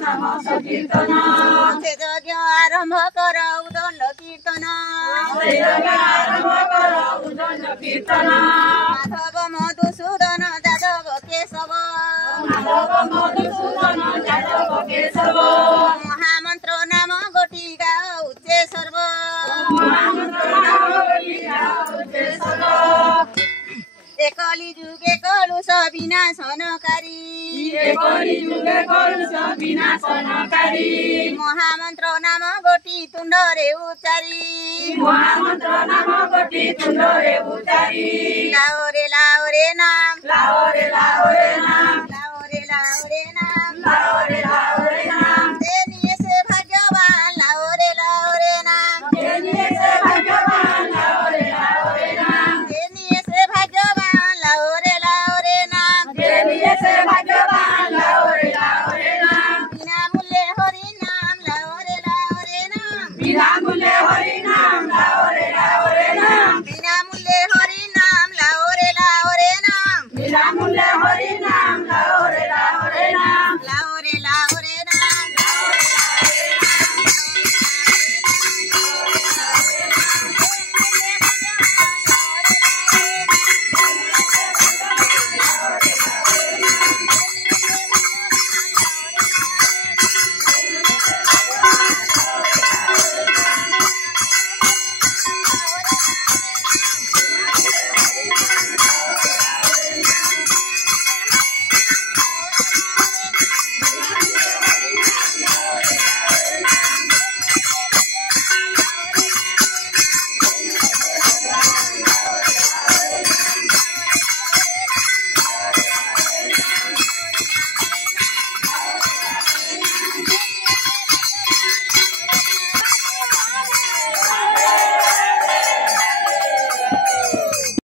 नाम संकीर्तन से यज्ञ आरंभ कर उदंड कीर्तन आरंभ कर उदंड कीर्तन माधव मधुसूदन जादव केशव माधव मधुसूदन जादव केशव महामंत्र नाम गोटिका उच्चे सर्व महामंत्र नाम गोटिका उच्चे सर्व एकली जुगे कलुष विनाशनकारी एकली जुगे कलुष विनाशनकारी महामंत्र नाम गोटी तुंड रे उच्चारी महामंत्र नाम गोटी तुंड रे उच्चारी लाओ रे नाम लाओ रे नाम लाओ रे नाम लाओ